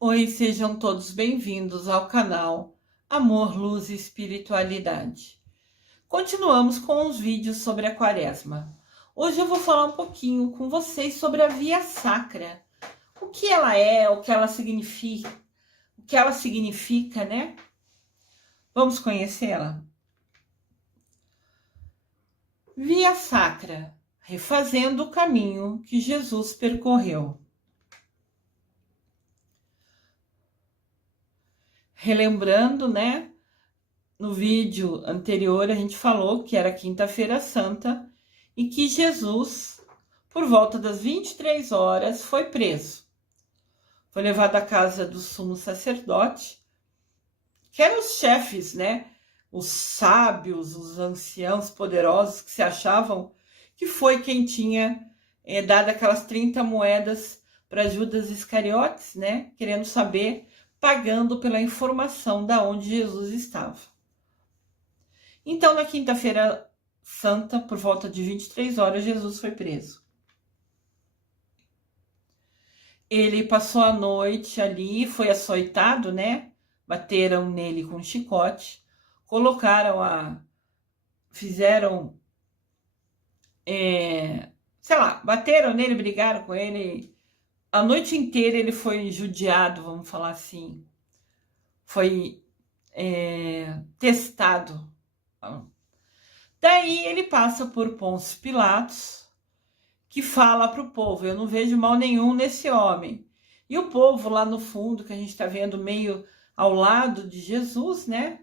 Oi, sejam todos bem-vindos ao canal Amor, Luz e Espiritualidade. Continuamos com os vídeos sobre a Quaresma. Hoje eu vou falar um pouquinho com vocês sobre a Via Sacra. O que ela é, o que ela significa, né? Vamos conhecê-la? Via Sacra, refazendo o caminho que Jesus percorreu. Relembrando, né? No vídeo anterior a gente falou que era Quinta-feira Santa e que Jesus, por volta das 23 horas, foi preso. Foi levado à casa do sumo sacerdote, que eram os chefes, né? Os sábios, os anciãos poderosos que se achavam que foi quem tinha dado aquelas 30 moedas para Judas Iscariotes, né? Querendo saber, pagando pela informação da onde Jesus estava. Então, na Quinta-feira Santa, por volta de 23 horas, Jesus foi preso. Ele passou a noite ali, foi açoitado, né? Bateram nele com um chicote, fizeram, sei lá, bateram nele, brigaram com ele. A noite inteira ele foi judiado, vamos falar assim. Foi testado. Daí ele passa por Pôncio Pilatos, que fala para o povo: eu não vejo mal nenhum nesse homem. E o povo lá no fundo, que a gente está vendo meio ao lado de Jesus, né?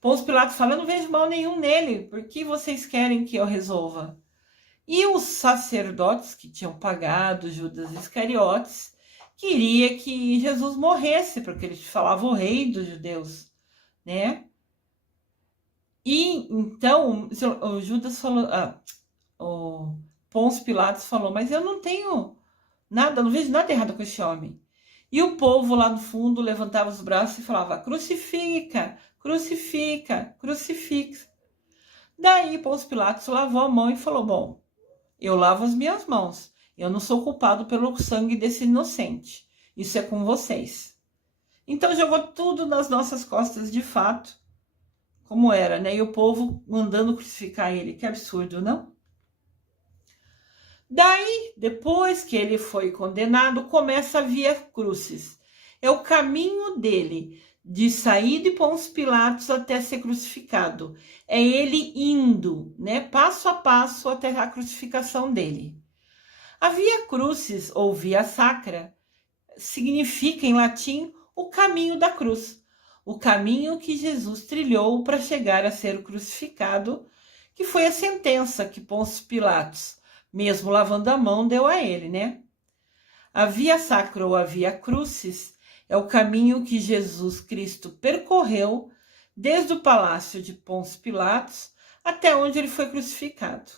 Pôncio Pilatos fala: eu não vejo mal nenhum nele, por que vocês querem que eu resolva? E os sacerdotes que tinham pagado Judas Iscariotes queria que Jesus morresse, porque ele falava o rei dos judeus, né? E então o Judas falou, o Pôncio Pilatos falou: mas eu não tenho nada, não vejo nada errado com esse homem. E o povo lá no fundo levantava os braços e falava: crucifica, crucifica, crucifica. Daí Pôncio Pilatos lavou a mão e falou: bom, eu lavo as minhas mãos, eu não sou culpado pelo sangue desse inocente, isso é com vocês. Então jogou tudo nas nossas costas de fato, como era, né? E o povo mandando crucificar ele, que absurdo, não? Daí, depois que ele foi condenado, começa a Via Crucis. É o caminho dele, de sair de Pôncio Pilatos até ser crucificado. É ele indo, né, passo a passo até a crucificação dele. A Via Crucis, ou Via Sacra, significa em latim o caminho da cruz. O caminho que Jesus trilhou para chegar a ser crucificado, que foi a sentença que Pôncio Pilatos, mesmo lavando a mão, deu a ele, né? A Via Sacra ou a Via Crucis é o caminho que Jesus Cristo percorreu desde o palácio de Pôncio Pilatos até onde ele foi crucificado.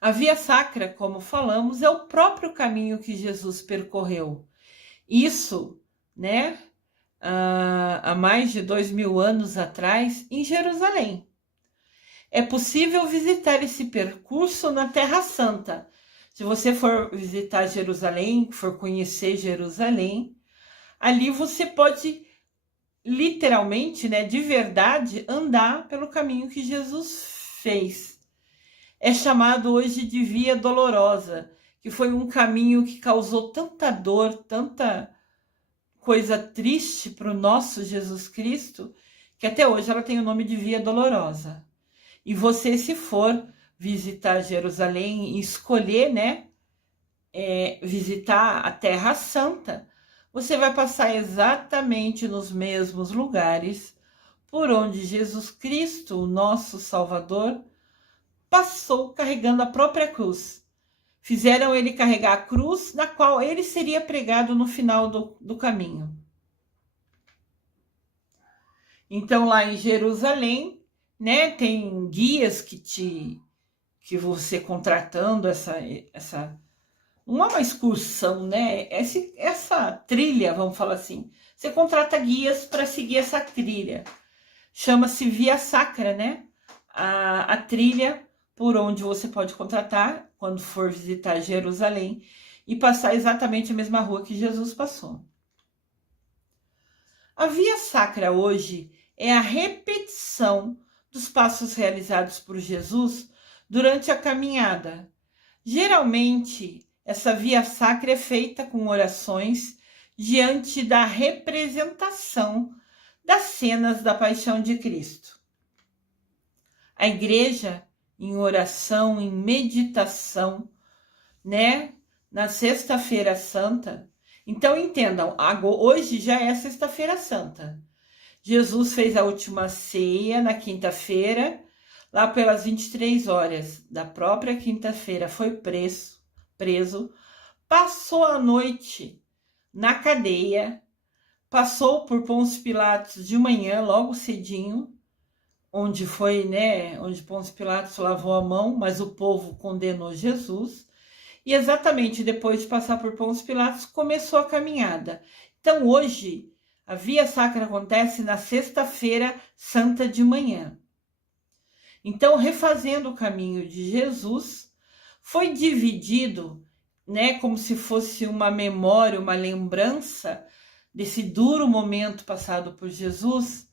A Via Sacra, como falamos, é o próprio caminho que Jesus percorreu. Isso, né, há mais de 2000 anos atrás, em Jerusalém. É possível visitar esse percurso na Terra Santa. Se você for visitar Jerusalém, for conhecer Jerusalém, ali você pode literalmente, né, de verdade, andar pelo caminho que Jesus fez. É chamado hoje de Via Dolorosa, que foi um caminho que causou tanta dor, tanta coisa triste para o nosso Jesus Cristo, que até hoje ela tem o nome de Via Dolorosa. E você, se for visitar Jerusalém e escolher, né, visitar a Terra Santa, você vai passar exatamente nos mesmos lugares por onde Jesus Cristo, o nosso Salvador, passou carregando a própria cruz. Fizeram ele carregar a cruz na qual ele seria pregado no final do caminho. Então, lá em Jerusalém, né, tem guias que você contratando uma excursão, né? Essa trilha, vamos falar assim. Você contrata guias para seguir essa trilha. Chama-se Via Sacra, né? A trilha por onde você pode contratar quando for visitar Jerusalém e passar exatamente a mesma rua que Jesus passou. A Via Sacra hoje é a repetição dos passos realizados por Jesus durante a caminhada. Geralmente, essa Via Sacra é feita com orações diante da representação das cenas da Paixão de Cristo. A igreja, em oração, em meditação, né, na Sexta-feira Santa. Então entendam, hoje já é Sexta-feira Santa. Jesus fez a última ceia na quinta-feira, lá pelas 23 horas da própria quinta-feira, foi preso, passou a noite na cadeia, passou por Pôncio Pilatos de manhã, logo cedinho, onde Pôncio Pilatos lavou a mão, mas o povo condenou Jesus. E exatamente depois de passar por Pôncio Pilatos, começou a caminhada. Então hoje, a Via Sacra acontece na Sexta-feira Santa de manhã. Então, refazendo o caminho de Jesus, foi dividido, como se fosse uma memória, uma lembrança desse duro momento passado por Jesus,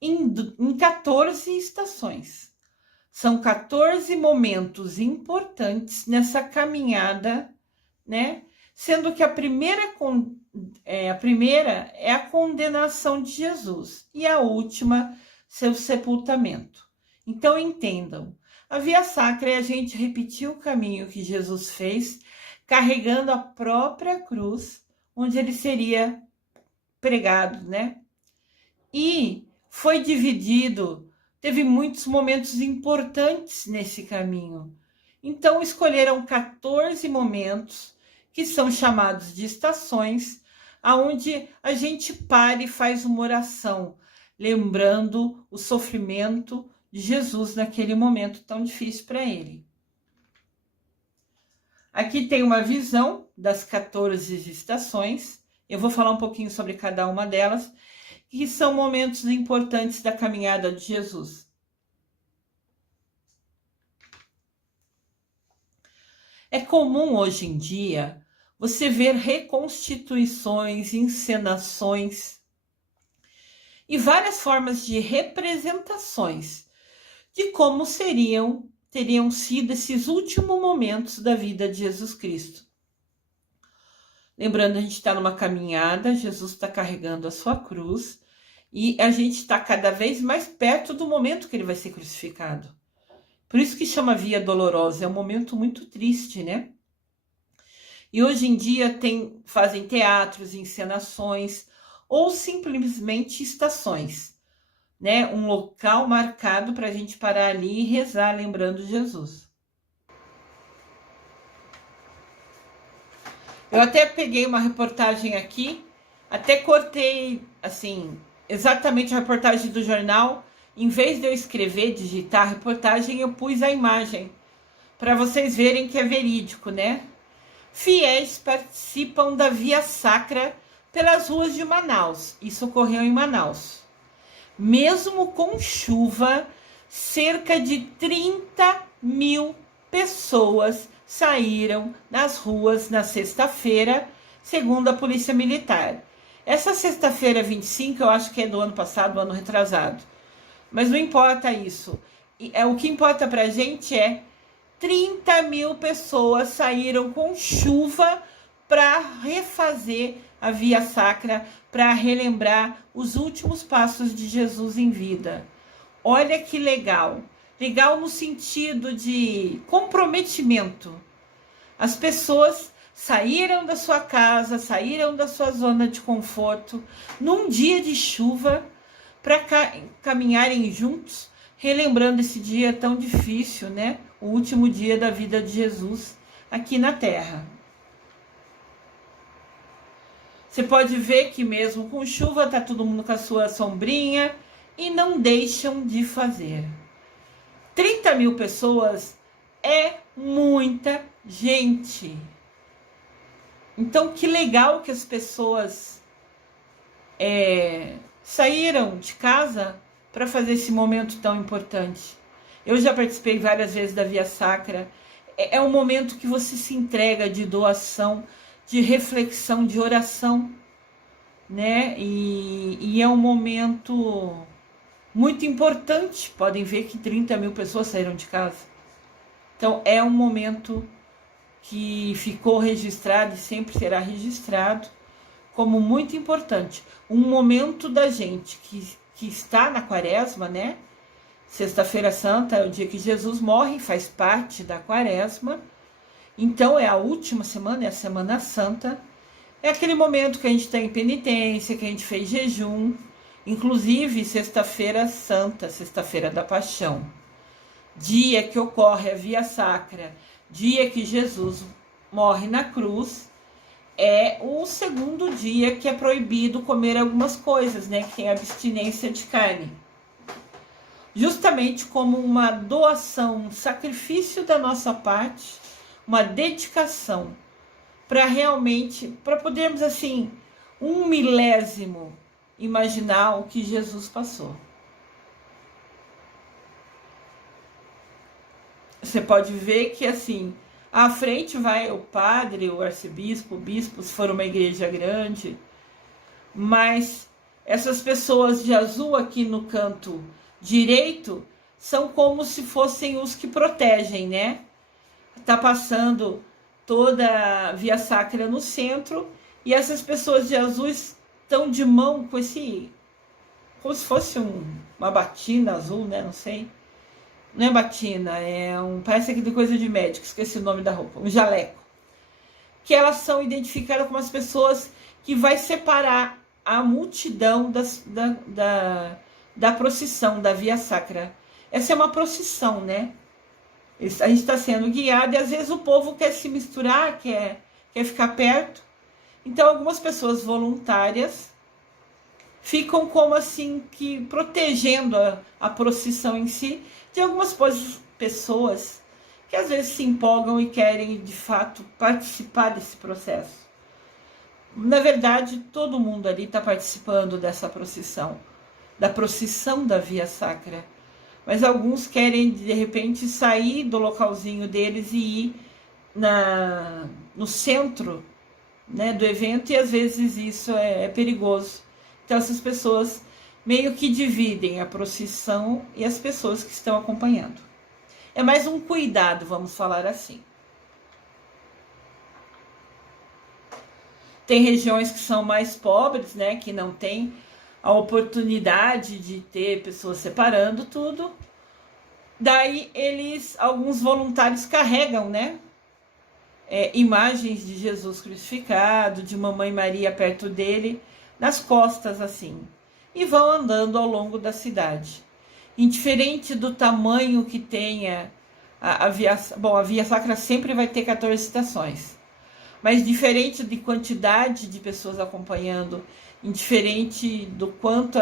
em 14 estações. São 14 momentos importantes nessa caminhada, Sendo que a primeira é a condenação de Jesus e a última, seu sepultamento. Então entendam, a Via Sacra é a gente repetir o caminho que Jesus fez, carregando a própria cruz, onde ele seria pregado, E foi dividido, teve muitos momentos importantes nesse caminho. Então escolheram 14 momentos, que são chamados de estações, aonde a gente para e faz uma oração, lembrando o sofrimento de Jesus naquele momento tão difícil para ele. Aqui tem uma visão das 14 estações. Eu vou falar um pouquinho sobre cada uma delas, que são momentos importantes da caminhada de Jesus. É comum hoje em dia você ver reconstituições, encenações e várias formas de representações de como teriam sido esses últimos momentos da vida de Jesus Cristo. Lembrando, a gente está numa caminhada, Jesus está carregando a sua cruz e a gente está cada vez mais perto do momento que ele vai ser crucificado. Por isso que chama Via Dolorosa, é um momento muito triste, E hoje em dia fazem teatros, encenações ou simplesmente estações, Um local marcado para a gente parar ali e rezar lembrando Jesus. Eu até peguei uma reportagem aqui, até cortei, assim, exatamente a reportagem do jornal. Em vez de eu escrever, digitar a reportagem, eu pus a imagem, para vocês verem que é verídico, Fiéis participam da Via Sacra pelas ruas de Manaus. Isso ocorreu em Manaus. Mesmo com chuva, cerca de 30 mil pessoas saíram nas ruas na sexta-feira, segundo a Polícia Militar. Essa sexta-feira 25, eu acho que é do ano passado, do ano retrasado. Mas não importa isso. O que importa pra gente é 30 mil pessoas saíram com chuva para refazer a Via Sacra, para relembrar os últimos passos de Jesus em vida. Olha que legal. Legal no sentido de comprometimento. As pessoas saíram da sua casa, saíram da sua zona de conforto, num dia de chuva, para caminharem juntos, relembrando esse dia tão difícil, O último dia da vida de Jesus aqui na Terra. Você pode ver que mesmo com chuva, tá todo mundo com a sua sombrinha e não deixam de fazer. 30 mil pessoas é muita gente. Então, que legal que as pessoas saíram de casa para fazer esse momento tão importante. Eu já participei várias vezes da Via Sacra. é um momento que você se entrega de doação, de reflexão, de oração, né? E é um momento muito importante. Podem ver que 30 mil pessoas saíram de casa. Então é um momento que ficou registrado e sempre será registrado como muito importante. Um momento da gente que está na quaresma, né? Sexta-feira Santa é o dia que Jesus morre, faz parte da quaresma. Então é a última semana, é a Semana Santa. É aquele momento que a gente está em penitência, que a gente fez jejum. Inclusive, Sexta-feira Santa, Sexta-feira da Paixão. Dia que ocorre a Via Sacra, dia que Jesus morre na cruz, é o segundo dia que é proibido comer algumas coisas, né? Que tem abstinência de carne. Justamente como uma doação, um sacrifício da nossa parte, uma dedicação, para realmente, para podermos assim, 1/1000 imaginar o que Jesus passou. Você pode ver que assim, à frente vai o padre, o arcebispo, o bispo, se for uma igreja grande, mas essas pessoas de azul aqui no canto direito são como se fossem os que protegem, né? Tá passando toda a Via Sacra no centro e essas pessoas de azul estão de mão com esse, como se fosse uma batina azul, né? Não sei. Não é batina, parece aquele coisa de médico, esqueci o nome da roupa, um jaleco. Que elas são identificadas como as pessoas que vai separar a multidão da procissão, da Via Sacra. Essa é uma procissão, né? A gente está sendo guiado e às vezes o povo quer se misturar, quer ficar perto. Então algumas pessoas voluntárias ficam como assim, que protegendo a procissão em si, de algumas pessoas que às vezes se empolgam e querem de fato participar desse processo. Na verdade, todo mundo ali está participando dessa procissão, da procissão da Via Sacra. Mas alguns querem, de repente, sair do localzinho deles e ir no centro, né, do evento, e às vezes isso é perigoso. Então essas pessoas meio que dividem a procissão e as pessoas que estão acompanhando. É mais um cuidado, vamos falar assim. Tem regiões que são mais pobres, né, que não tem a oportunidade de ter pessoas separando tudo. Daí alguns voluntários carregam, né, imagens de Jesus crucificado, de Mamãe Maria perto dele, nas costas assim, e vão andando ao longo da cidade. Indiferente do tamanho que tenha a Via Sacra sempre vai ter 14 estações, mas diferente de quantidade de pessoas acompanhando, indiferente do quanto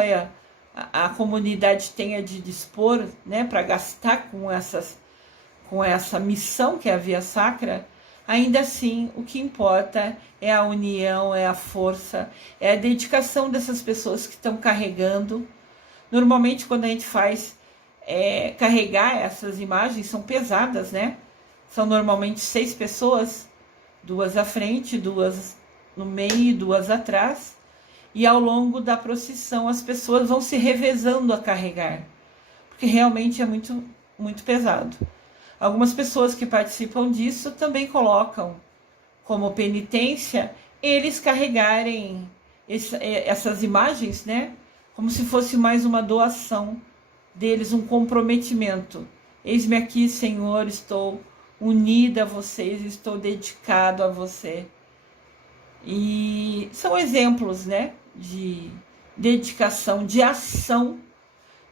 a comunidade tenha de dispor, né, para gastar com essa missão que é a Via Sacra, ainda assim o que importa é a união, é a força, é a dedicação dessas pessoas que estão carregando. Normalmente quando a gente faz carregar essas imagens, são pesadas, né? São normalmente 6 pessoas, 2 à frente, 2 no meio e 2 atrás. E ao longo da procissão as pessoas vão se revezando a carregar, porque realmente é muito, muito pesado. Algumas pessoas que participam disso também colocam como penitência eles carregarem essas imagens, né? Como se fosse mais uma doação deles, um comprometimento. Eis-me aqui, Senhor, estou unida a vocês, estou dedicado a você. E são exemplos, né, de dedicação, de ação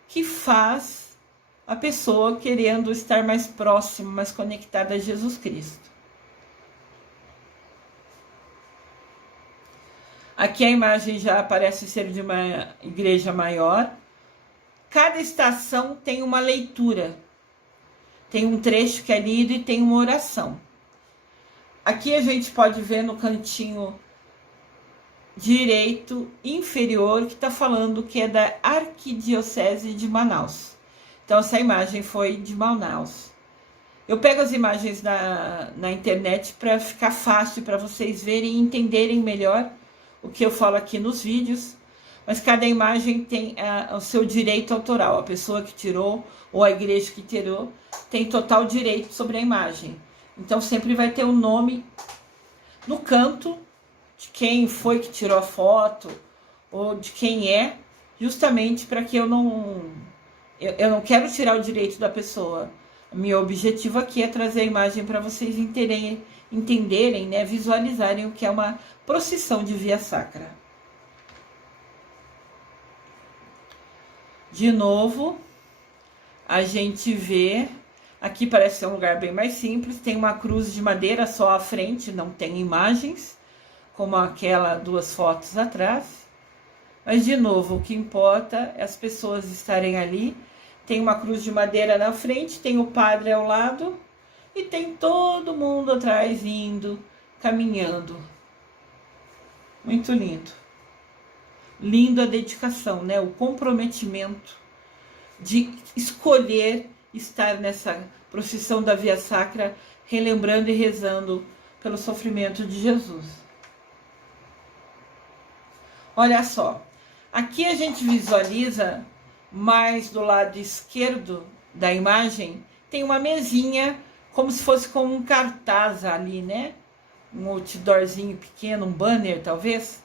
que faz a pessoa querendo estar mais próxima, mais conectada a Jesus Cristo. Aqui a imagem já parece ser de uma igreja maior. Cada estação tem uma leitura, tem um trecho que é lido e tem uma oração. Aqui a gente pode ver no cantinho direito inferior que está falando que é da Arquidiocese de Manaus. Então essa imagem foi de Manaus. Eu pego as imagens na internet para ficar fácil para vocês verem e entenderem melhor o que eu falo aqui nos vídeos, mas cada imagem tem o seu direito autoral. A pessoa que tirou ou a igreja que tirou tem total direito sobre a imagem. Então sempre vai ter um nome no canto de quem foi que tirou a foto ou de quem é, justamente para que eu não quero tirar o direito da pessoa. Meu objetivo aqui é trazer a imagem para vocês entenderem, né, visualizarem o que é uma procissão de via sacra. De novo, a gente vê, aqui parece ser um lugar bem mais simples, tem uma cruz de madeira só à frente, não tem imagens, como aquela 2 fotos atrás. Mas, de novo, o que importa é as pessoas estarem ali. Tem uma cruz de madeira na frente, tem o padre ao lado e tem todo mundo atrás indo, caminhando. Muito lindo. Lindo a dedicação, né? O comprometimento de escolher estar nessa procissão da Via Sacra, relembrando e rezando pelo sofrimento de Jesus. Olha só, aqui a gente visualiza mais do lado esquerdo da imagem, tem uma mesinha, como se fosse com um cartaz ali, né? Um outdoorzinho pequeno, um banner talvez.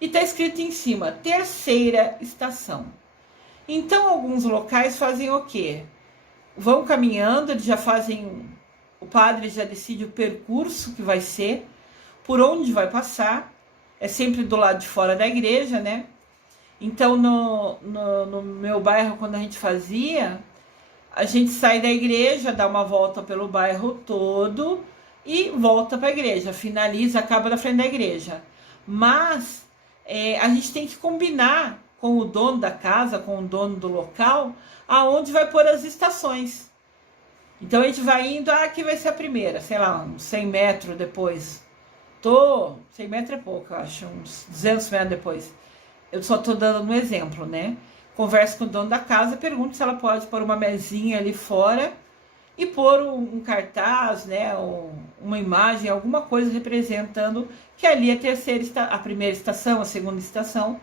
E tá escrito em cima, 3ª estação. Então, alguns locais fazem o quê? Vão caminhando, eles já fazem, o padre já decide o percurso que vai ser, por onde vai passar, é sempre do lado de fora da igreja, né? Então, no meu bairro, quando a gente fazia, a gente sai da igreja, dá uma volta pelo bairro todo e volta para a igreja, finaliza, acaba na frente da igreja. Mas a gente tem que combinar com o dono da casa, com o dono do local, aonde vai pôr as estações. Então a gente vai indo, aqui vai ser a primeira, sei lá, uns 100 metros depois. 100 metros é pouco, eu acho, uns 200 metros depois. Eu só tô dando um exemplo, né? Converso com o dono da casa, pergunto se ela pode pôr uma mesinha ali fora e pôr um cartaz, né? Uma imagem, alguma coisa representando que ali é a primeira estação, a segunda estação,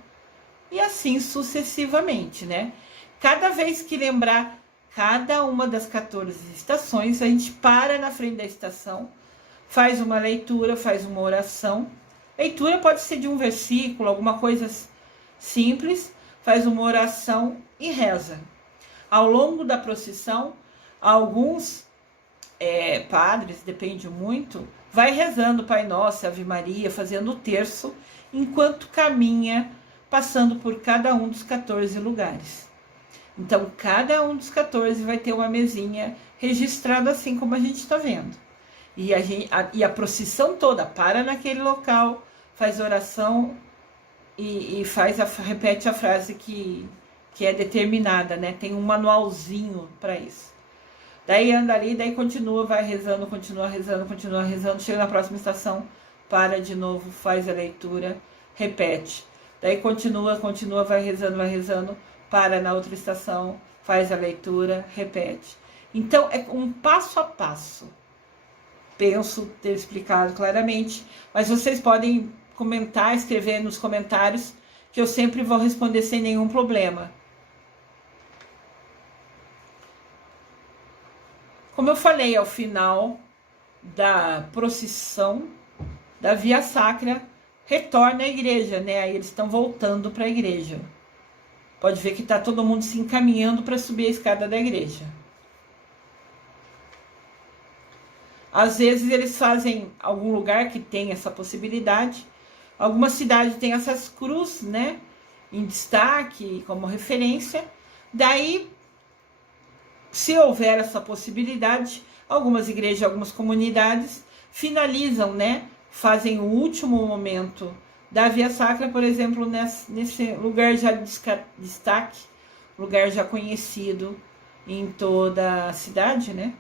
e assim sucessivamente, né? Cada vez que lembrar cada uma das 14 estações, a gente para na frente da estação, faz uma leitura, faz uma oração. Leitura pode ser de um versículo, alguma coisa simples, faz uma oração e reza. Ao longo da procissão, alguns padres, depende muito, vai rezando Pai Nosso, Ave Maria, fazendo o terço, enquanto caminha, passando por cada um dos 14 lugares. Então, cada um dos 14 vai ter uma mesinha registrada assim como a gente está vendo. E a procissão toda para naquele local, faz oração e repete a frase que é determinada, né? Tem um manualzinho para isso. Daí anda ali, daí continua, vai rezando, continua rezando, chega na próxima estação, para de novo, faz a leitura, repete. Daí continua, vai rezando, para na outra estação, faz a leitura, repete. Então é um passo a passo. Penso ter explicado claramente, mas vocês podem comentar, escrever nos comentários, que eu sempre vou responder sem nenhum problema. Como eu falei, ao final da procissão da Via Sacra, retorna à igreja, né? Aí eles estão voltando para a igreja. Pode ver que está todo mundo se encaminhando para subir a escada da igreja. Às vezes eles fazem algum lugar que tem essa possibilidade. Alguma cidade tem essas cruzes, né? Em destaque, como referência. Daí, se houver essa possibilidade, algumas igrejas, algumas comunidades finalizam, né? Fazem o último momento da Via Sacra, por exemplo, nesse lugar já de destaque, lugar já conhecido em toda a cidade, né?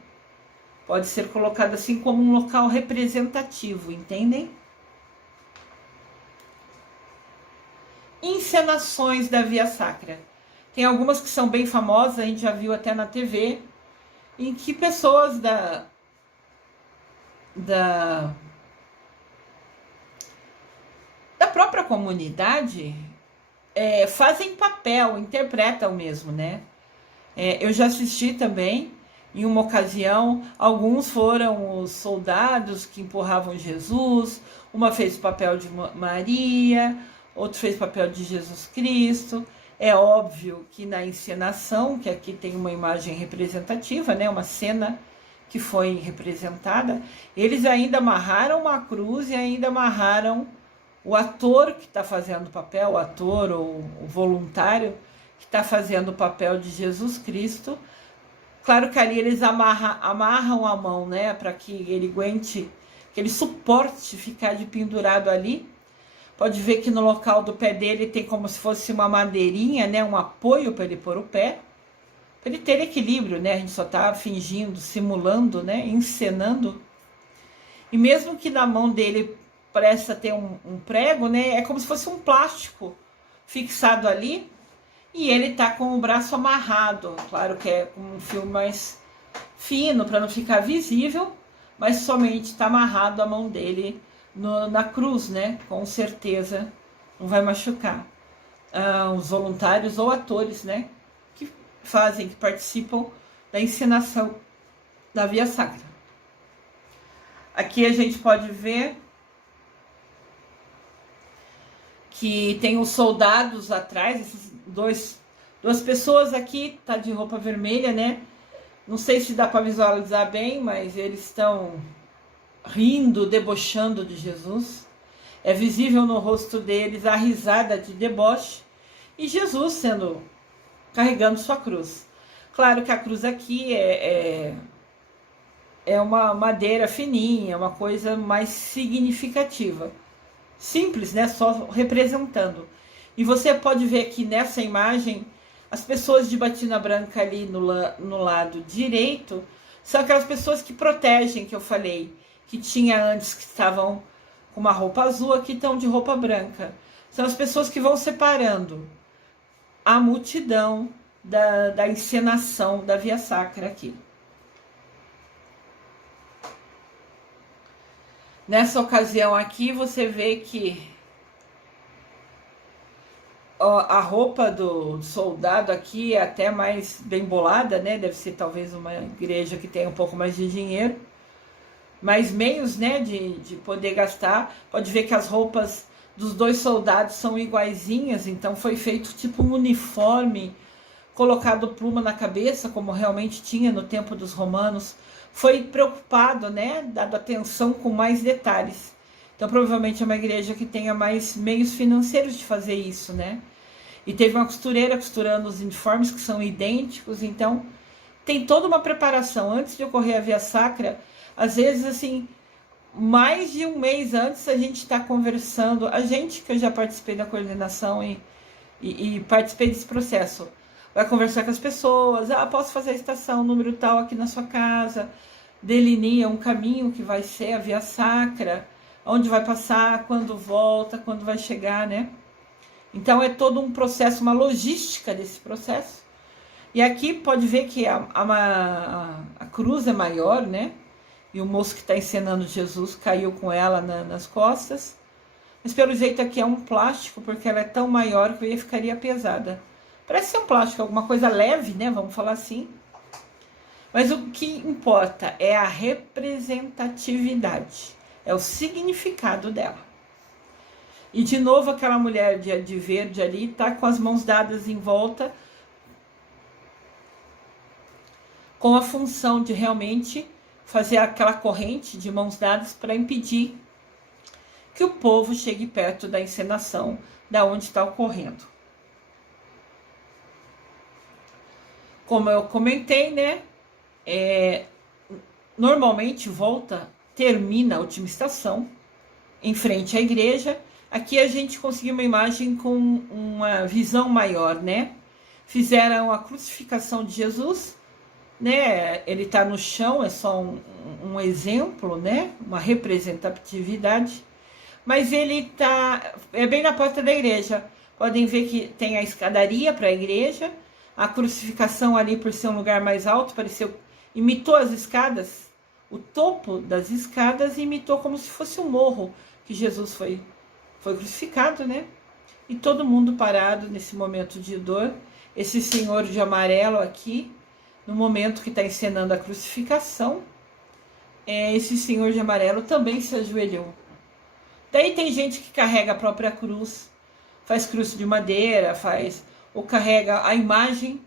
Pode ser colocado assim como um local representativo, entendem? Encenações da Via Sacra. Tem algumas que são bem famosas, a gente já viu até na TV. em que pessoas da, da própria comunidade fazem papel, interpretam mesmo, né? Eu já assisti também, em uma ocasião, alguns foram os soldados que empurravam Jesus, uma fez o papel de Maria, outro fez o papel de Jesus Cristo. É óbvio que na encenação, que aqui tem uma imagem representativa, né, uma cena que foi representada, eles ainda amarraram uma cruz e ainda amarraram o ator que está fazendo o papel, o ator ou o voluntário que está fazendo o papel de Jesus Cristo. Claro que ali eles amarram a mão, né, para que ele aguente, que ele suporte ficar de pendurado ali. Pode ver que no local do pé dele tem como se fosse uma madeirinha, né, um apoio para ele pôr o pé, para ele ter equilíbrio, né? A gente só está fingindo, simulando, né, encenando. E mesmo que na mão dele pareça ter um prego, né, é como se fosse um plástico fixado ali. E ele tá com o braço amarrado, claro que é com um fio mais fino para não ficar visível, mas somente está amarrado a mão dele na cruz, né? Com certeza não vai machucar. Os voluntários ou atores, né? Que fazem, que participam da encenação da Via Sacra. Aqui a gente pode ver que tem os soldados atrás, esses duas pessoas aqui, tá de roupa vermelha, né? Não sei se dá para visualizar bem, mas eles estão rindo, debochando de Jesus. É visível no rosto deles a risada de deboche e Jesus carregando sua cruz. Claro que a cruz aqui é uma madeira fininha, uma coisa mais significativa. Simples, né? Só representando. E você pode ver aqui nessa imagem, as pessoas de batina branca ali no lado direito, são aquelas pessoas que protegem, que eu falei, que tinha antes, que estavam com uma roupa azul, aqui estão de roupa branca. São as pessoas que vão separando a multidão da encenação da Via Sacra aqui. Nessa ocasião aqui, você vê que a roupa do soldado aqui é até mais bem bolada, né? Deve ser talvez uma igreja que tenha um pouco mais de dinheiro, mais meios, né, de poder gastar. Pode ver que as roupas dos dois soldados são iguaizinhas, então foi feito tipo um uniforme, colocado pluma na cabeça, como realmente tinha no tempo dos romanos. Foi preocupado, né, dado atenção com mais detalhes. Então, provavelmente é uma igreja que tenha mais meios financeiros de fazer isso, né? E teve uma costureira costurando os uniformes que são idênticos, então tem toda uma preparação. Antes de ocorrer a Via Sacra, às vezes, assim, mais de um mês antes a gente está conversando, a gente que eu já participei da coordenação e participei desse processo, vai conversar com as pessoas, posso fazer a estação número tal aqui na sua casa, delineia um caminho que vai ser a Via Sacra, onde vai passar, quando volta, quando vai chegar, né? Então é todo um processo, uma logística desse processo. E aqui pode ver que a cruz é maior, né? E o moço que está encenando Jesus caiu com ela nas costas. Mas pelo jeito aqui é um plástico, porque ela é tão maior que eu ficaria pesada. Parece ser um plástico, alguma coisa leve, né? Vamos falar assim. Mas o que importa é a representatividade. É o significado dela. E de novo aquela mulher de verde ali tá com as mãos dadas em volta, com a função de realmente fazer aquela corrente de mãos dadas para impedir que o povo chegue perto da encenação, da onde está ocorrendo. Como eu comentei, né? Normalmente termina a última estação em frente à igreja. Aqui a gente conseguiu uma imagem com uma visão maior, né? Fizeram a crucificação de Jesus, né? Ele está no chão, é só um exemplo, né? Uma representatividade. Mas ele é bem na porta da igreja. Podem ver que tem a escadaria para a igreja, a crucificação ali por ser um lugar mais alto, pareceu imitou as escadas, o topo das escadas, e imitou como se fosse um morro que Jesus foi crucificado, né? E todo mundo parado nesse momento de dor. Esse senhor de amarelo aqui, no momento que está encenando a crucificação, esse senhor de amarelo também se ajoelhou. Daí tem gente que carrega a própria cruz, faz cruz de madeira, ou carrega a imagem.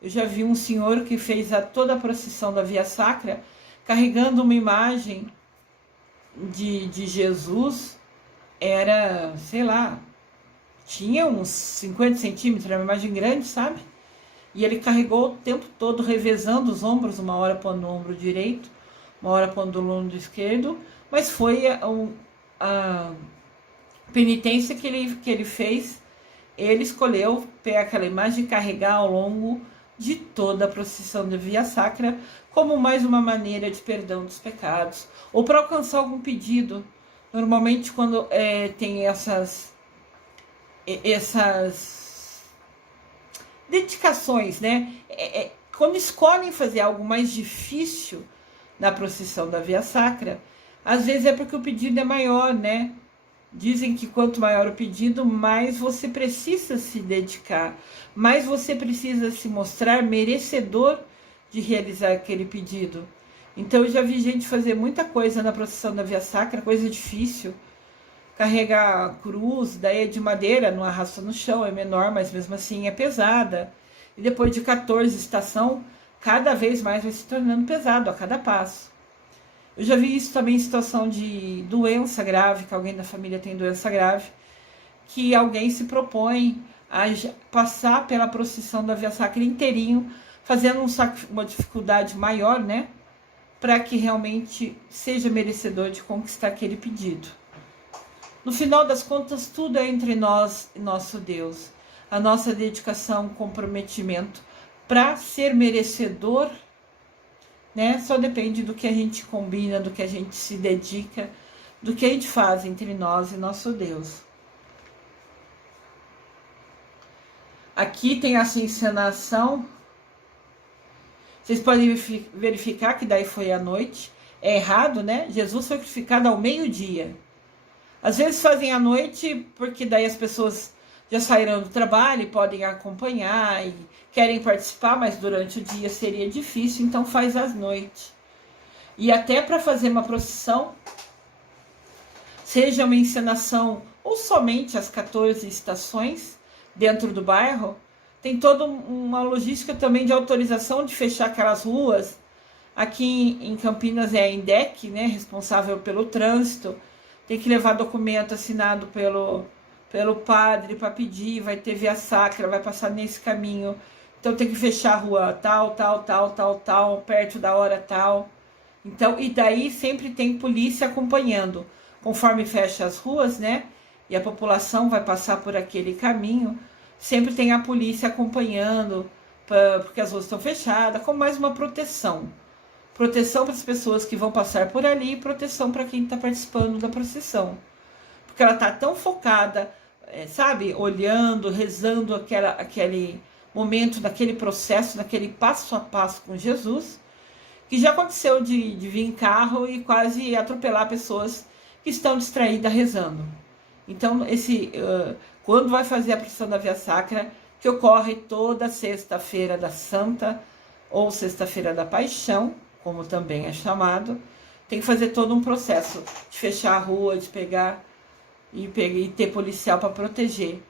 Eu já vi um senhor que fez toda a procissão da Via Sacra carregando uma imagem de Jesus. Era, sei lá, tinha uns 50 centímetros, era uma imagem grande, sabe? E ele carregou o tempo todo, revezando os ombros, uma hora pondo o ombro direito, uma hora pondo o ombro esquerdo, mas foi a penitência que ele fez. Ele escolheu pegar aquela imagem e carregar ao longo de toda a procissão da Via Sacra, como mais uma maneira de perdão dos pecados, ou para alcançar algum pedido. Normalmente quando tem essas dedicações, né? Quando escolhem fazer algo mais difícil na procissão da Via Sacra, às vezes é porque o pedido é maior, né? Dizem que quanto maior o pedido, mais você precisa se dedicar, mais você precisa se mostrar merecedor de realizar aquele pedido. Então eu já vi gente fazer muita coisa na procissão da Via Sacra, coisa difícil. Carregar a cruz, daí é de madeira, não arrasta no chão, é menor, mas mesmo assim é pesada. E depois de 14 estação, cada vez mais vai se tornando pesado a cada passo. Eu já vi isso também em situação de doença grave, que alguém da família tem doença grave, que alguém se propõe a passar pela procissão da Via Sacra inteirinho, fazendo uma dificuldade maior, né? Para que realmente seja merecedor de conquistar aquele pedido. No final das contas, tudo é entre nós e nosso Deus. A nossa dedicação, comprometimento para ser merecedor, né? Só depende do que a gente combina, do que a gente se dedica, do que a gente faz entre nós e nosso Deus. Aqui tem essa encenação. Vocês podem verificar que daí foi à noite. É errado, né? Jesus foi crucificado ao meio-dia. Às vezes fazem à noite, porque daí as pessoas já saíram do trabalho e podem acompanhar e querem participar, mas durante o dia seria difícil, então faz às noites. E até para fazer uma procissão, seja uma encenação ou somente as 14 estações dentro do bairro, tem toda uma logística também de autorização de fechar aquelas ruas. Aqui em Campinas é a INDEC, né, responsável pelo trânsito. Tem que levar documento assinado pelo padre para pedir, vai ter Via Sacra, vai passar nesse caminho. Então tem que fechar a rua tal, perto da hora tal. Então, e daí sempre tem polícia acompanhando. Conforme fecha as ruas, né? E a população vai passar por aquele caminho, sempre tem a polícia acompanhando, porque as ruas estão fechadas, como mais uma proteção. Proteção para as pessoas que vão passar por ali e proteção para quem está participando da procissão. Porque ela está tão focada, sabe, olhando, rezando aquele momento, naquele processo, naquele passo a passo com Jesus, que já aconteceu de vir em carro e quase atropelar pessoas que estão distraídas rezando. Então, quando vai fazer a procissão da Via Sacra, que ocorre toda sexta-feira da Santa ou sexta-feira da Paixão, como também é chamado, tem que fazer todo um processo de fechar a rua, de pegar e ter policial para proteger,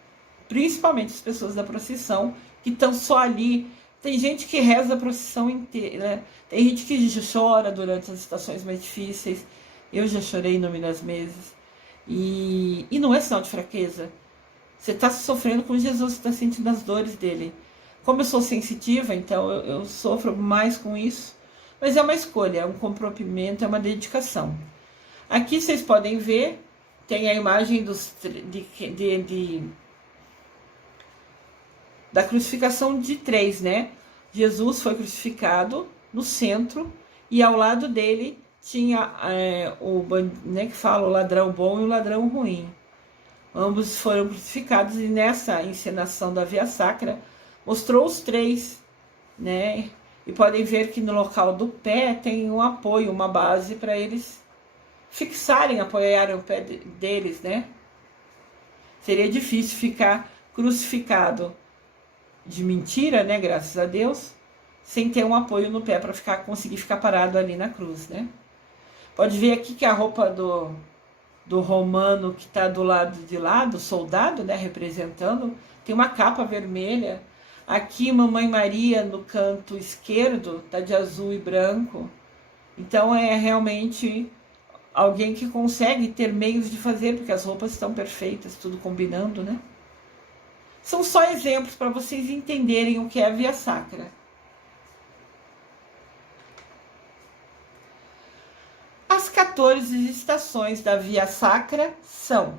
principalmente as pessoas da procissão que estão só ali. Tem gente que reza a procissão inteira, né? Tem gente que chora durante as estações mais difíceis. Eu já chorei inúmeras vezes. E não é sinal de fraqueza. Você está sofrendo com Jesus, você está sentindo as dores dele. Como eu sou sensitiva, então eu sofro mais com isso. Mas é uma escolha, é um comprometimento, é uma dedicação. Aqui vocês podem ver, tem a imagem da crucificação de 3, né? Jesus foi crucificado no centro e ao lado dele tinha que fala o ladrão bom e o ladrão ruim. Ambos foram crucificados e nessa encenação da Via Sacra mostrou os 3, né? E podem ver que no local do pé tem um apoio, uma base para eles fixarem, apoiarem o pé deles, né? Seria difícil ficar crucificado de mentira, né? Graças a Deus, sem ter um apoio no pé para conseguir ficar parado ali na cruz, né? Pode ver aqui que a roupa do romano que está do lado de lá, do soldado, né? Representando, tem uma capa vermelha. Aqui, Mamãe Maria, no canto esquerdo, tá de azul e branco. Então, é realmente alguém que consegue ter meios de fazer, porque as roupas estão perfeitas, tudo combinando, né? São só exemplos para vocês entenderem o que é a Via Sacra. As 14 estações da Via Sacra são: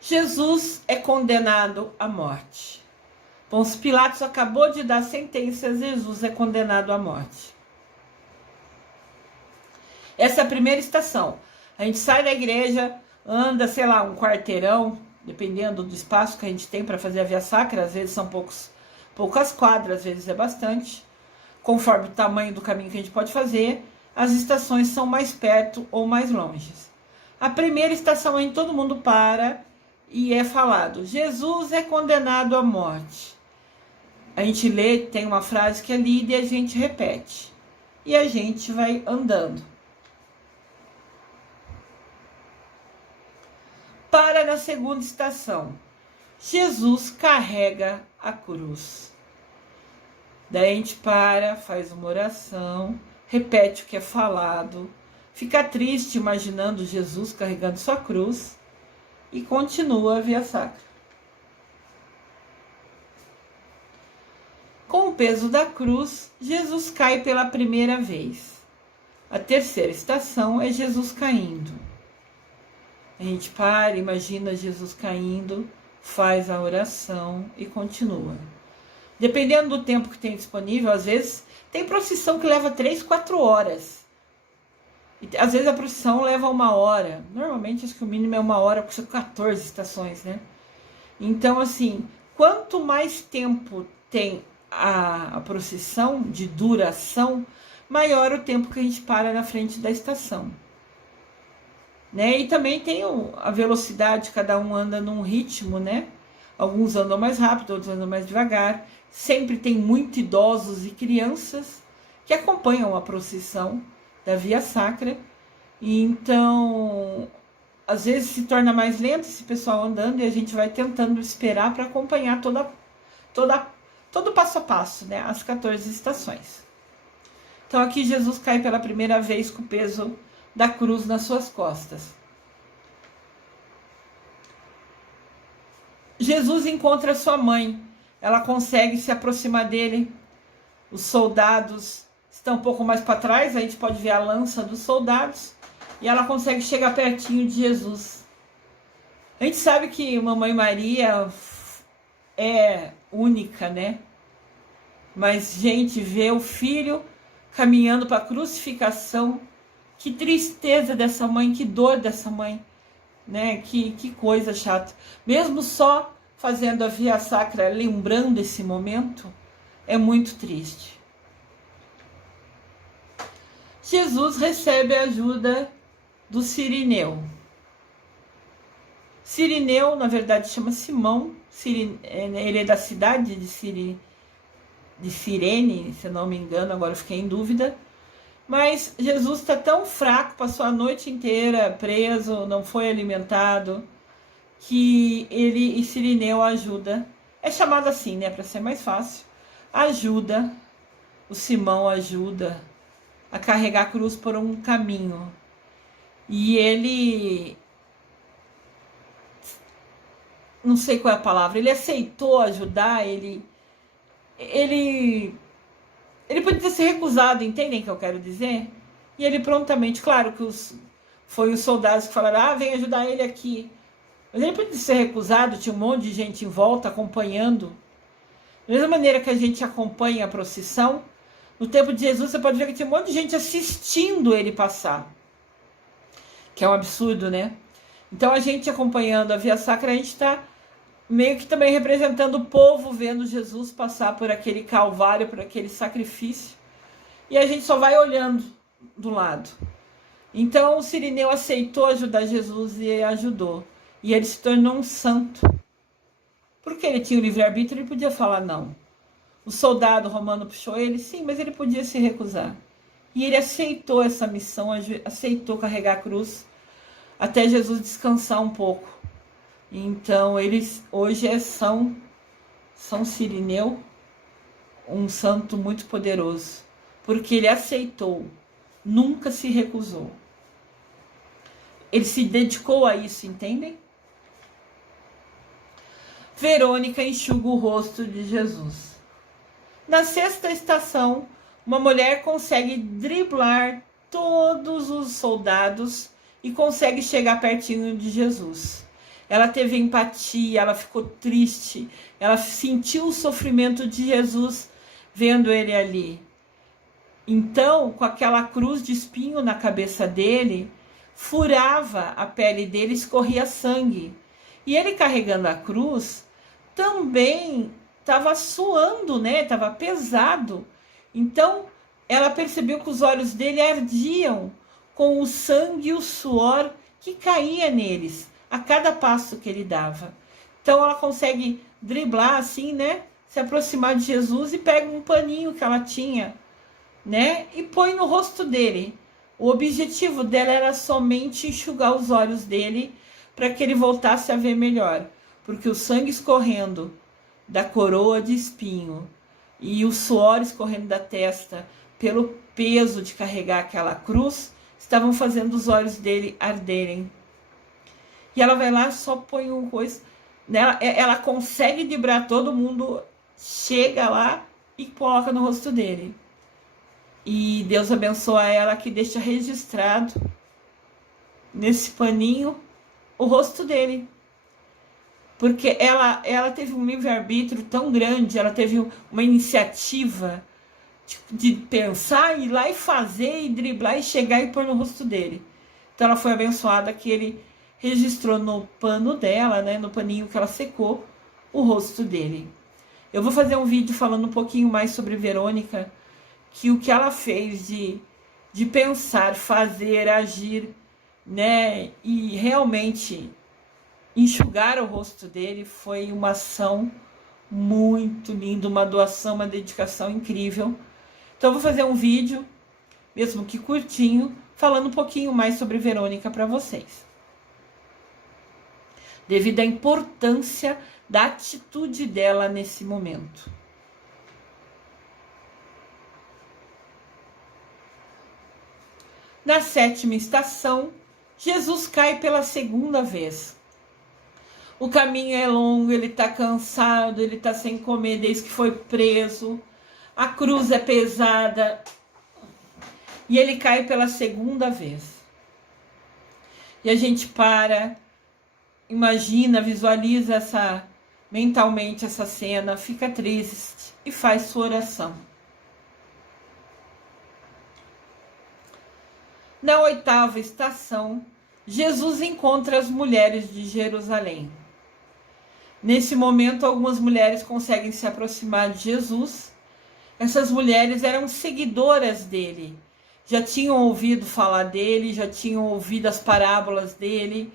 Jesus é condenado à morte. Pôncio Pilatos acabou de dar sentença, Jesus é condenado à morte. Essa é a primeira estação. A gente sai da igreja, anda, sei lá, um quarteirão, dependendo do espaço que a gente tem para fazer a Via Sacra, às vezes são poucas quadras, às vezes é bastante. Conforme o tamanho do caminho que a gente pode fazer, as estações são mais perto ou mais longe. A primeira estação em todo mundo para e é falado: Jesus é condenado à morte. A gente lê, tem uma frase que é lida e a gente repete. E a gente vai andando. Para na segunda estação: Jesus carrega a cruz. Daí a gente para, faz uma oração, repete o que é falado, fica triste imaginando Jesus carregando sua cruz e continua a Via Sacra. Com o peso da cruz, Jesus cai pela primeira vez. A terceira estação é Jesus caindo. A gente para, imagina Jesus caindo, faz a oração e continua. Dependendo do tempo que tem disponível, às vezes tem procissão que leva 3, 4 horas. E, às vezes a procissão leva 1 hora. Normalmente acho que o mínimo é 1 hora, porque são 14 estações, né? Então, assim, quanto mais tempo tem a procissão de duração, maior o tempo que a gente para na frente da estação. Né? E também tem a velocidade, cada um anda num ritmo, né? Alguns andam mais rápido, outros andam mais devagar. Sempre tem muito idosos e crianças que acompanham a procissão da Via Sacra. E então, às vezes se torna mais lento esse pessoal andando e a gente vai tentando esperar para acompanhar todo passo a passo, né? As 14 estações. Então aqui Jesus cai pela primeira vez com o peso da cruz nas suas costas. Jesus encontra sua mãe. Ela consegue se aproximar dele. Os soldados estão um pouco mais para trás. A gente pode ver a lança dos soldados. E ela consegue chegar pertinho de Jesus. A gente sabe que Mamãe Maria é única, né? Mas, gente, ver o filho caminhando para a crucificação. Que tristeza dessa mãe, que dor dessa mãe. Né? Que coisa chata. Mesmo só fazendo a Via Sacra, lembrando esse momento, é muito triste. Jesus recebe a ajuda do Cirineu. Cirineu, na verdade, chama Simão. Ele é da cidade de Cirene, se eu não me engano, agora eu fiquei em dúvida. Mas Jesus está tão fraco, passou a noite inteira preso, não foi alimentado, que ele e Cirineu ajuda. É chamado assim, né, para ser mais fácil. Ajuda, o Simão ajuda a carregar a cruz por um caminho. E ele, não sei qual é a palavra, ele aceitou ajudar, ele podia ter se recusado, entendem o que eu quero dizer? E ele prontamente, claro que foi os soldados que falaram, vem ajudar ele aqui. Mas ele podia ter se recusado, tinha um monte de gente em volta acompanhando. Da mesma maneira que a gente acompanha a procissão, no tempo de Jesus você pode ver que tinha um monte de gente assistindo ele passar. Que é um absurdo, né? Então a gente acompanhando a Via Sacra, a gente está meio que também representando o povo vendo Jesus passar por aquele calvário, por aquele sacrifício, e a gente só vai olhando do lado. Então o Cirineu aceitou ajudar Jesus e ajudou, e ele se tornou um santo. Porque ele tinha o livre-arbítrio, ele podia falar não. O soldado romano puxou ele, sim, mas ele podia se recusar. E ele aceitou essa missão, aceitou carregar a cruz, até Jesus descansar um pouco. Então, eles hoje é São Cirineu, um santo muito poderoso, porque ele aceitou, nunca se recusou. Ele se dedicou a isso, entendem? Verônica enxuga o rosto de Jesus. Na sexta estação, uma mulher consegue driblar todos os soldados e consegue chegar pertinho de Jesus. Ela teve empatia, ela ficou triste, ela sentiu o sofrimento de Jesus vendo ele ali. Então, com aquela cruz de espinho na cabeça dele, furava a pele dele, escorria sangue. E ele carregando a cruz, também estava suando, né? Estava pesado. Então, ela percebeu que os olhos dele ardiam com o sangue e o suor que caía neles a cada passo que ele dava. Então, ela consegue driblar assim, né? Se aproximar de Jesus e pega um paninho que ela tinha, né? E põe no rosto dele. O objetivo dela era somente enxugar os olhos dele para que ele voltasse a ver melhor, porque o sangue escorrendo da coroa de espinho e o suor escorrendo da testa pelo peso de carregar aquela cruz estavam fazendo os olhos dele arderem. E ela vai lá, só põe um coisa, né? Ela consegue driblar todo mundo, chega lá e coloca no rosto dele. E Deus abençoa ela, que deixa registrado nesse paninho o rosto dele. Porque ela teve um livre-arbítrio tão grande, ela teve uma iniciativa de pensar, ir lá e fazer, e driblar, e chegar e pôr no rosto dele. Então ela foi abençoada que ele registrou no pano dela, né, no paninho que ela secou, o rosto dele. Eu vou fazer um vídeo falando um pouquinho mais sobre Verônica, que o que ela fez de pensar, fazer, agir, né, e realmente enxugar o rosto dele foi uma ação muito linda, uma doação, uma dedicação incrível. Então eu vou fazer um vídeo, mesmo que curtinho, falando um pouquinho mais sobre Verônica para vocês. Devido à importância da atitude dela nesse momento. Na sétima estação, Jesus cai pela segunda vez. O caminho é longo, ele está cansado, ele está sem comer desde que foi preso. A cruz é pesada. E ele cai pela segunda vez. E a gente para, imagina, visualiza mentalmente essa cena, fica triste e faz sua oração. Na oitava estação, Jesus encontra as mulheres de Jerusalém. Nesse momento, algumas mulheres conseguem se aproximar de Jesus. Essas mulheres eram seguidoras dele. Já tinham ouvido falar dele, já tinham ouvido as parábolas dele.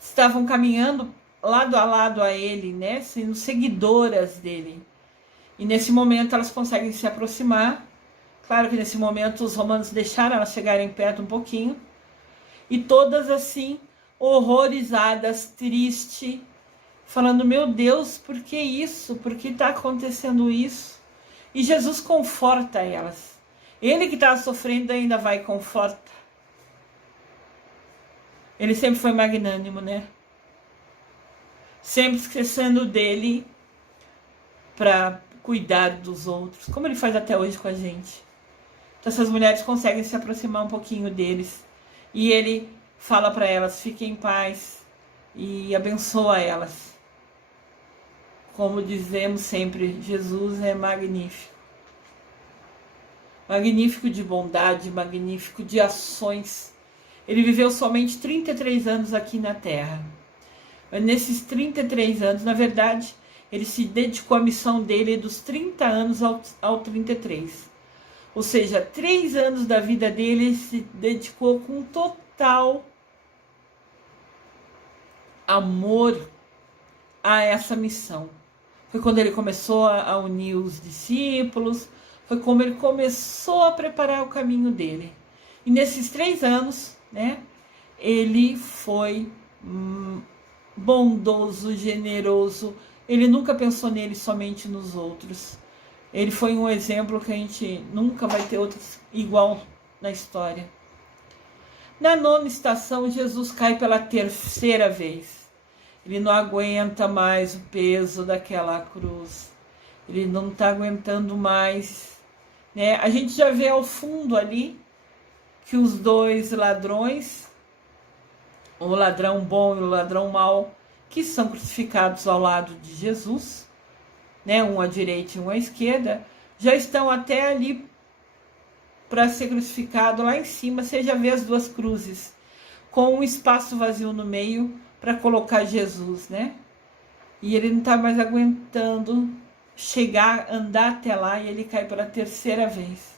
Estavam caminhando lado a lado a ele, né? Sendo seguidoras dele. E nesse momento elas conseguem se aproximar. Claro que nesse momento os romanos deixaram elas chegarem perto um pouquinho. E todas assim, horrorizadas, tristes, falando, meu Deus, por que isso? Por que está acontecendo isso? E Jesus conforta elas. Ele que estava sofrendo ainda vai e conforta. Ele sempre foi magnânimo, né? Sempre esquecendo dele para cuidar dos outros, como ele faz até hoje com a gente. Então essas mulheres conseguem se aproximar um pouquinho deles. E ele fala para elas, fiquem em paz e abençoa elas. Como dizemos sempre, Jesus é magnífico. Magnífico de bondade, magnífico de ações. Ele viveu somente 33 anos aqui na Terra. nesses 33 anos, na verdade, ele se dedicou à missão dele dos 30 anos ao 33. Ou seja, 3 anos da vida dele ele se dedicou com total amor a essa missão. Foi quando ele começou a unir os discípulos, foi como ele começou a preparar o caminho dele. E nesses 3 anos, né, ele foi bondoso, generoso, ele nunca pensou nele somente nos outros. Ele foi um exemplo que a gente nunca vai ter outro igual na história. Na 9ª estação, Jesus cai pela 3ª vez. Ele não aguenta mais o peso daquela cruz. Ele não está aguentando mais, né? A gente já vê ao fundo ali que os 2 ladrões, o ladrão bom e o ladrão mau, que são crucificados ao lado de Jesus, né? Um à direita e um à esquerda, já estão até ali para ser crucificado lá em cima. Você já vê as 2 cruzes com um espaço vazio no meio para colocar Jesus, né? E ele não está mais aguentando chegar, andar até lá, e ele cai pela 3ª vez.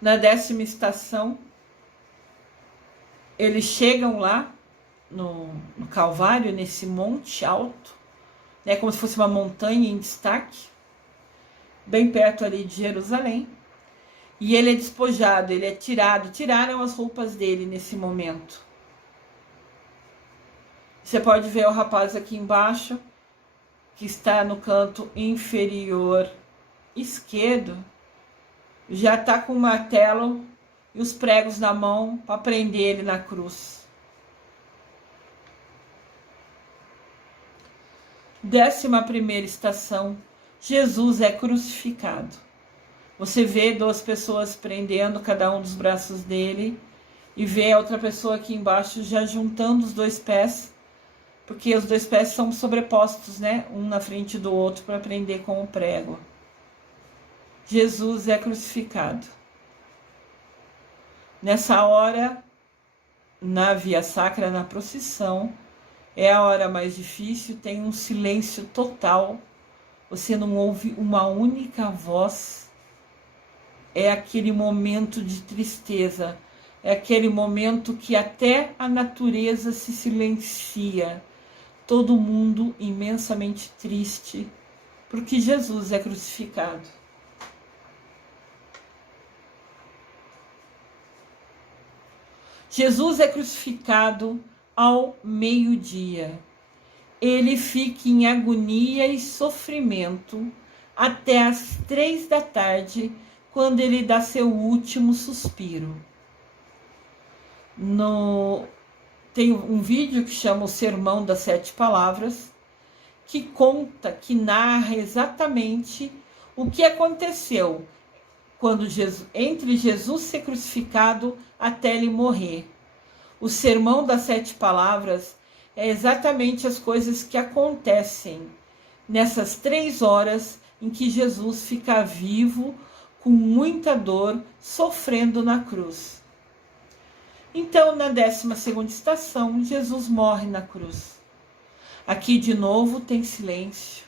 Na 10ª estação, eles chegam lá no Calvário, nesse monte alto, né, como se fosse uma montanha em destaque, bem perto ali de Jerusalém. E ele é despojado, ele é tirado, tiraram as roupas dele nesse momento. Você pode ver o rapaz aqui embaixo, que está no canto inferior esquerdo, já está com o martelo e os pregos na mão para prender ele na cruz. 11ª estação, Jesus é crucificado. Você vê 2 pessoas prendendo cada um dos braços dele e vê a outra pessoa aqui embaixo já juntando os 2 pés, porque os 2 pés são sobrepostos, né? Um na frente do outro para prender com o prego. Jesus é crucificado. Nessa hora, na Via Sacra, na procissão, é a hora mais difícil, tem um silêncio total, você não ouve uma única voz. É aquele momento de tristeza, é aquele momento que até a natureza se silencia, todo mundo imensamente triste, porque Jesus é crucificado. Jesus é crucificado ao meio-dia. Ele fica em agonia e sofrimento até às 3 da tarde, quando ele dá seu último suspiro. Tem um vídeo que chama O Sermão das 7 Palavras, que conta, que narra exatamente o que aconteceu entre Jesus ser crucificado até ele morrer. O Sermão das 7 Palavras é exatamente as coisas que acontecem nessas 3 horas em que Jesus fica vivo, com muita dor, sofrendo na cruz. Então, na 12ª estação, Jesus morre na cruz. Aqui, de novo, tem silêncio.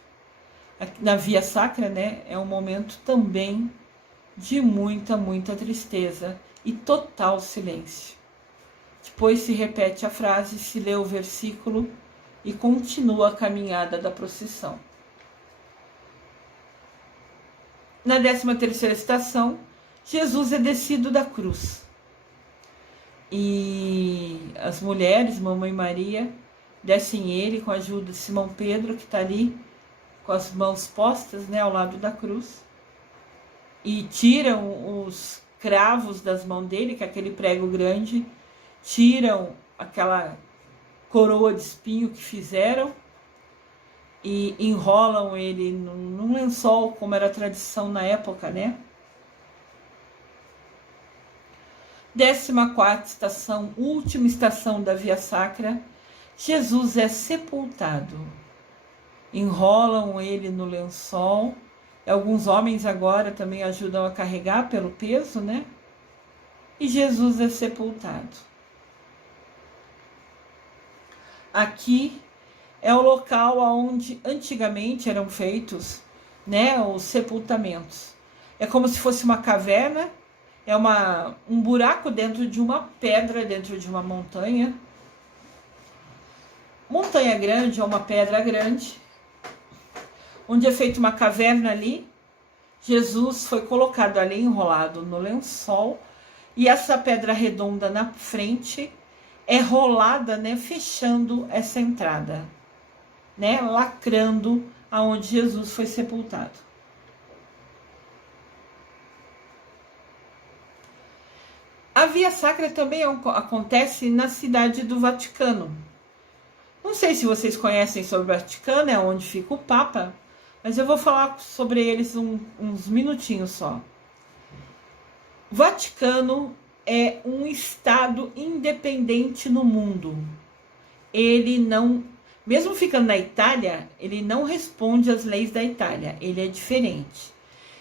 Aqui, na Via Sacra, né, é um momento também de muita tristeza e total silêncio. Depois se repete a frase, se lê o versículo e continua a caminhada da procissão. Na 13ª estação, Jesus é descido da cruz. E as mulheres, Mamãe Maria, descem ele com a ajuda de Simão Pedro, que está ali com as mãos postas, né, ao lado da cruz, e tiram os cravos das mãos dele, que é aquele prego grande, tiram aquela coroa de espinho que fizeram e enrolam ele num lençol, como era a tradição na época, né? 14ª estação, última estação da Via Sacra, Jesus é sepultado. Enrolam ele no lençol. Alguns homens agora também ajudam a carregar pelo peso, né? E Jesus é sepultado. aqui é o local onde antigamente eram feitos, né, os sepultamentos. É como se fosse uma caverna, é um buraco dentro de uma pedra, dentro de uma montanha. Montanha grande é uma pedra grande, onde é feita uma caverna ali. Jesus foi colocado ali, enrolado no lençol, e essa pedra redonda na frente é rolada, né, fechando essa entrada, né, lacrando aonde Jesus foi sepultado. A Via Sacra também acontece na cidade do Vaticano. Não sei se vocês conhecem sobre o Vaticano, é onde fica o Papa, mas eu vou falar sobre eles uns minutinhos só. O Vaticano é um estado independente no mundo. Ele não, mesmo ficando na Itália, ele não responde às leis da Itália, ele é diferente.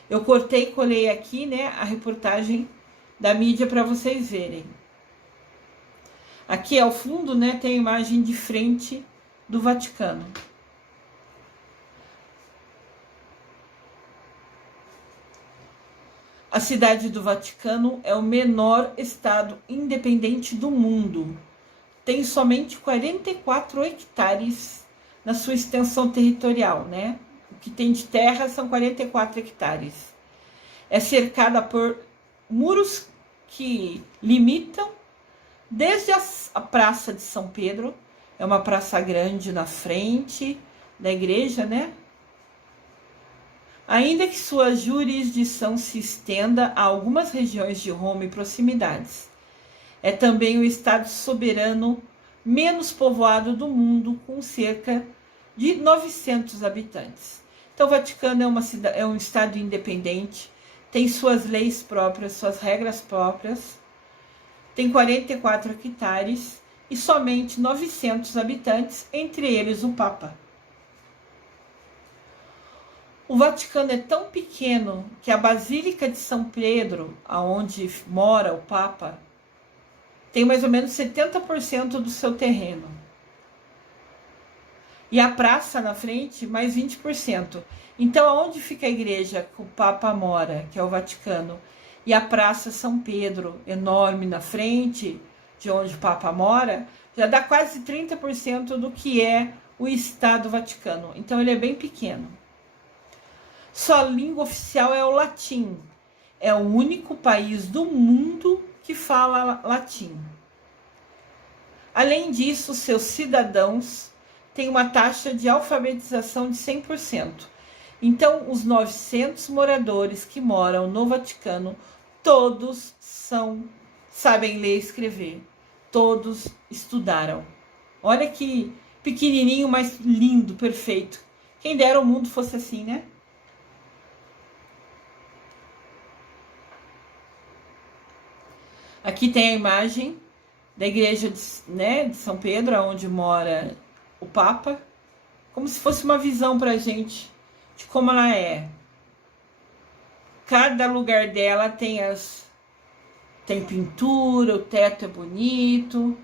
Eu cortei e colei aqui, né, a reportagem da mídia para vocês verem. Aqui ao fundo, né, tem a imagem de frente do Vaticano. A cidade do Vaticano é o menor estado independente do mundo. Tem somente 44 hectares na sua extensão territorial, né? O que tem de terra são 44 hectares. É cercada por muros que limitam desde a Praça de São Pedro, é uma praça grande na frente da igreja, né? Ainda que sua jurisdição se estenda a algumas regiões de Roma e proximidades. É também o estado soberano menos povoado do mundo, com cerca de 900 habitantes. Então, o Vaticano é um estado independente, tem suas leis próprias, suas regras próprias, tem 44 hectares e somente 900 habitantes, entre eles o Papa. O Vaticano é tão pequeno que a Basílica de São Pedro, aonde mora o Papa, tem mais ou menos 70% do seu terreno. E a praça na frente, mais 20%. Então, aonde fica a igreja que o Papa mora, que é o Vaticano, e a Praça São Pedro, enorme na frente, de onde o Papa mora, já dá quase 30% do que é o Estado Vaticano. Então, ele é bem pequeno. Sua língua oficial é o latim. É o único país do mundo que fala latim. Além disso, seus cidadãos têm uma taxa de alfabetização de 100%. Então, os 900 moradores que moram no Vaticano, todos sabem ler e escrever. Todos estudaram. Olha que pequenininho, mas lindo, perfeito. Quem dera o mundo fosse assim, né? Aqui tem a imagem da igreja de São Pedro, onde mora o Papa, como se fosse uma visão para a gente de como ela é. Cada lugar dela tem pintura, o teto é bonito,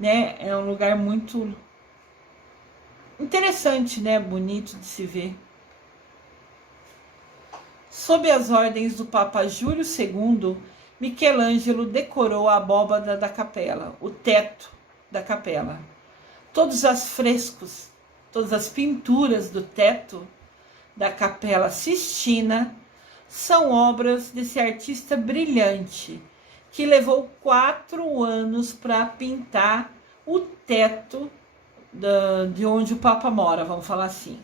né? É um lugar muito interessante, né? Bonito de se ver. Sob as ordens do Papa Júlio II, Michelangelo decorou a abóbada da capela, o teto da capela. Todos os frescos, todas as pinturas do teto da Capela Sistina são obras desse artista brilhante, que levou 4 anos para pintar o teto de onde o Papa mora, vamos falar assim.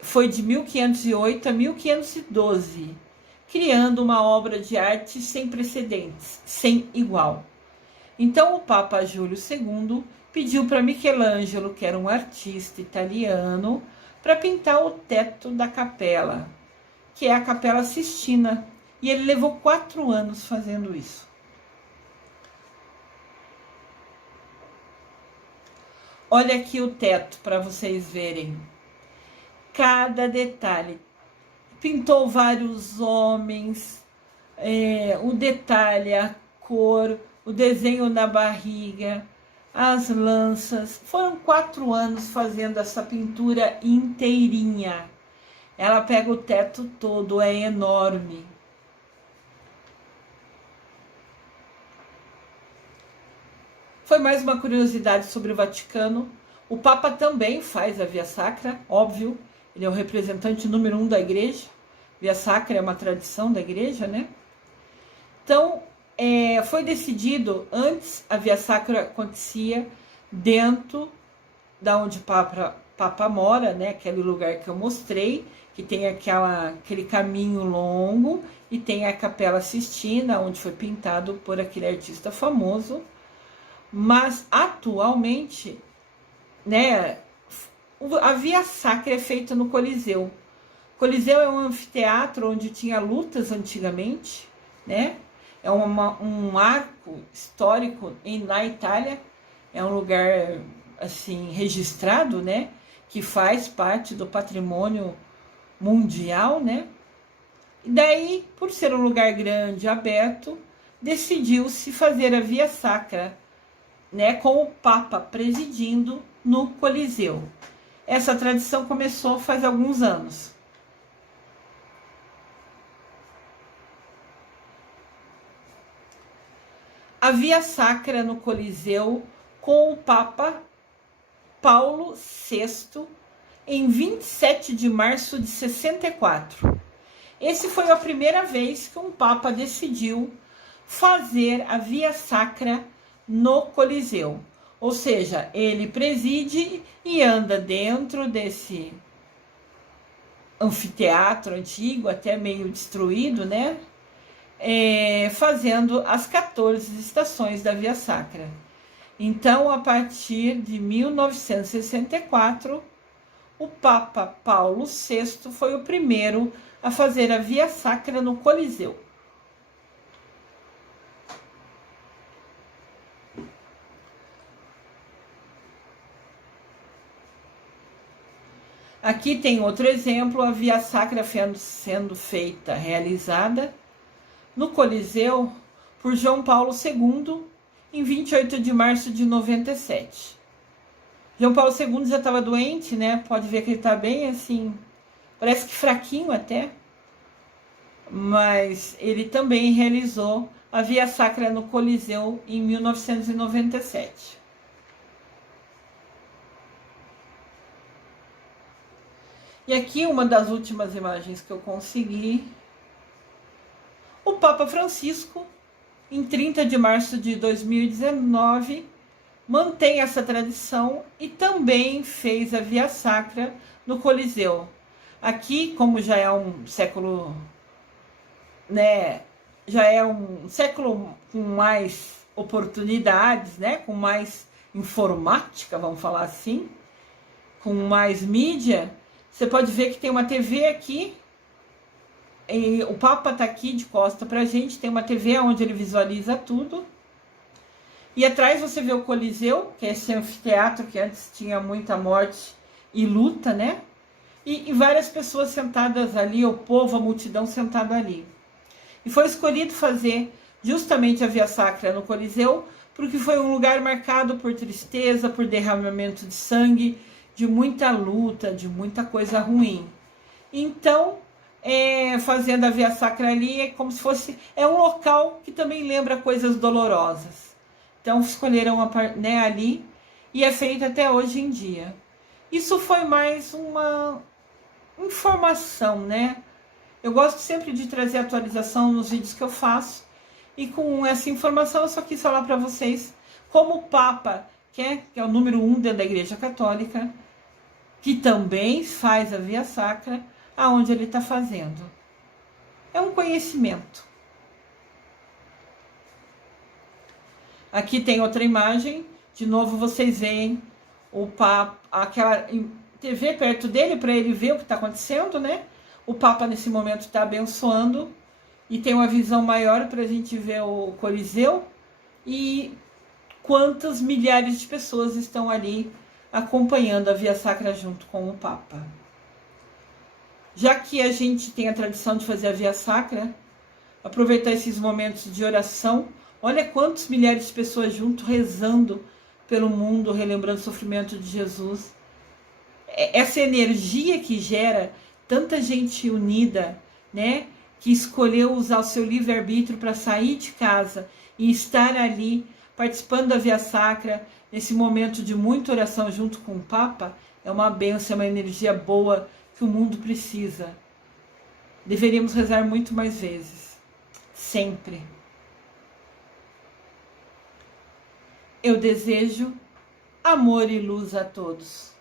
Foi de 1508 a 1512, criando uma obra de arte sem precedentes, sem igual. Então o Papa Júlio II pediu para Michelangelo, que era um artista italiano, para pintar o teto da capela, que é a Capela Sistina, e ele levou 4 anos fazendo isso. Olha aqui o teto para vocês verem. Cada detalhe. Pintou vários homens, o detalhe, a cor, o desenho da barriga, as lanças. Foram 4 anos fazendo essa pintura inteirinha. Ela pega o teto todo, é enorme. Foi mais uma curiosidade sobre o Vaticano. O Papa também faz a Via Sacra, óbvio. Ele é o representante número 1 da igreja. Via Sacra é uma tradição da igreja, né? Então, foi decidido, antes a Via Sacra acontecia dentro da onde o Papa mora, né? Aquele lugar que eu mostrei, que tem aquele caminho longo e tem a Capela Sistina, onde foi pintado por aquele artista famoso. Mas atualmente, né, a Via Sacra é feita no Coliseu. O Coliseu é um anfiteatro onde tinha lutas antigamente, né? É um arco histórico na Itália. É um lugar assim registrado, né? Que faz parte do patrimônio mundial, né? E daí, por ser um lugar grande, aberto, decidiu-se fazer a Via Sacra, né, com o Papa presidindo no Coliseu. Essa tradição começou faz alguns anos. A Via Sacra no Coliseu com o Papa Paulo VI em 27 de março de 64. Esse foi a primeira vez que um Papa decidiu fazer a Via Sacra no Coliseu. Ou seja, ele preside e anda dentro desse anfiteatro antigo, até meio destruído, né? Fazendo as 14 estações da Via Sacra. Então, a partir de 1964, o Papa Paulo VI foi o primeiro a fazer a Via Sacra no Coliseu. Aqui tem outro exemplo, a Via Sacra sendo realizada no Coliseu por João Paulo II em 28 de março de 97. João Paulo II já estava doente, né? Pode ver que ele está bem assim, parece que fraquinho até, mas ele também realizou a Via Sacra no Coliseu em 1997. E aqui uma das últimas imagens que eu consegui. O Papa Francisco, em 30 de março de 2019, mantém essa tradição e também fez a Via Sacra no Coliseu. Aqui, como já é um século, né, já é um século com mais oportunidades, né, com mais informática, vamos falar assim, com mais mídia, você pode ver que tem uma TV aqui, e o Papa está aqui de costa pra gente, tem uma TV onde ele visualiza tudo. E atrás você vê o Coliseu, que é esse anfiteatro que antes tinha muita morte e luta, né? E várias pessoas sentadas ali, o povo, a multidão sentada ali. E foi escolhido fazer justamente a Via Sacra no Coliseu, porque foi um lugar marcado por tristeza, por derramamento de sangue, de muita luta, de muita coisa ruim. Então, fazendo a Via Sacra ali é como se fosse, é um local que também lembra coisas dolorosas. Então escolheram ali e é feito até hoje em dia. Isso foi mais uma informação, né? Eu gosto sempre de trazer atualização nos vídeos que eu faço, e com essa informação eu só quis falar para vocês como o Papa, que é o número 1 dentro da Igreja Católica, que também faz a Via Sacra, aonde ele está fazendo. É um conhecimento. Aqui tem outra imagem, de novo vocês veem o Papa, aquela TV perto dele para ele ver o que está acontecendo, né? O Papa nesse momento está abençoando e tem uma visão maior para a gente ver o Coliseu e quantas milhares de pessoas estão ali acompanhando a Via Sacra junto com o Papa. Já que a gente tem a tradição de fazer a Via Sacra, aproveitar esses momentos de oração. Olha quantos milhares de pessoas junto rezando pelo mundo, relembrando o sofrimento de Jesus. Essa energia que gera tanta gente unida, né? Que escolheu usar o seu livre-arbítrio para sair de casa e estar ali, participando da Via Sacra, nesse momento de muita oração junto com o Papa, é uma bênção, é uma energia boa que o mundo precisa. Deveríamos rezar muito mais vezes. Sempre. Eu desejo amor e luz a todos.